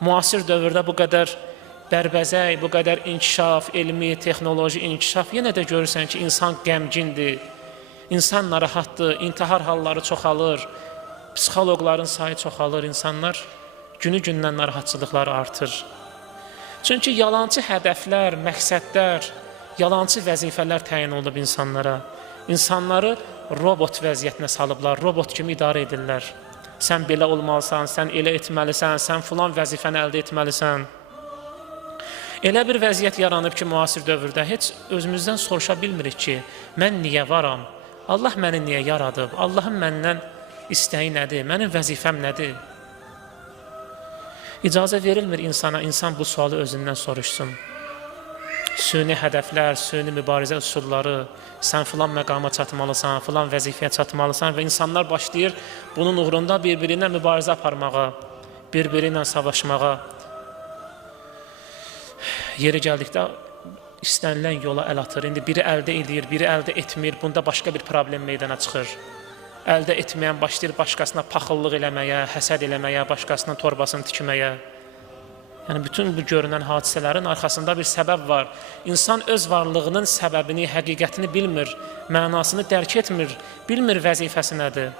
Müasir dövrdə bu qədər bərbəzək, bu qədər inkişaf, elmi, texnoloji inkişaf, yenə də görürsən ki, insan qəmgindir, insan narahatdır, intihar halları çoxalır, psixoloqların sayı çoxalır, insanlar günü-gündən narahatçılıqları artır. Çünki yalancı hədəflər, məqsədlər, yalancı vəzifələr təyin olunub insanlara. İnsanları robot vəziyyətinə salıblar, robot kimi idarə edirlər. Sən belə olmalısan, sən elə etməlisən, sən filan vəzifəni əldə etməlisən. Elə bir vəziyyət yaranıb ki, müasir dövrdə heç özümüzdən soruşa bilmirik ki, mən niyə varam? Allah məni niyə yaradıb? Allahın məndən istəyi nədir? Mənim vəzifəm nədir? İcazə verilmir insana, insan bu sualı özündən soruşsun. Süni hədəflər, süni mübarizə üsulları, sən filan məqama çatmalısan, filan vəzifəyə çatmalısan və insanlar başlayır bunun uğrunda bir-birinə mübarizə aparmağa, bir-biri ilə savaşmağa. Yeri gəldikdə istənilən yola əl atır. İndi biri əldə edir, biri əldə etmir, bunda başqa bir problem meydana çıxır. Əldə etməyən başlayır başqasına paxıllıq eləməyə, həsəd eləməyə, başqasının torbasını tikməyə. Yəni, bütün bu görünən hadisələrin arxasında bir səbəb var. İnsan öz varlığının səbəbini, həqiqətini bilmir, mənasını dərk etmir, bilmir vəzifəsi nədir.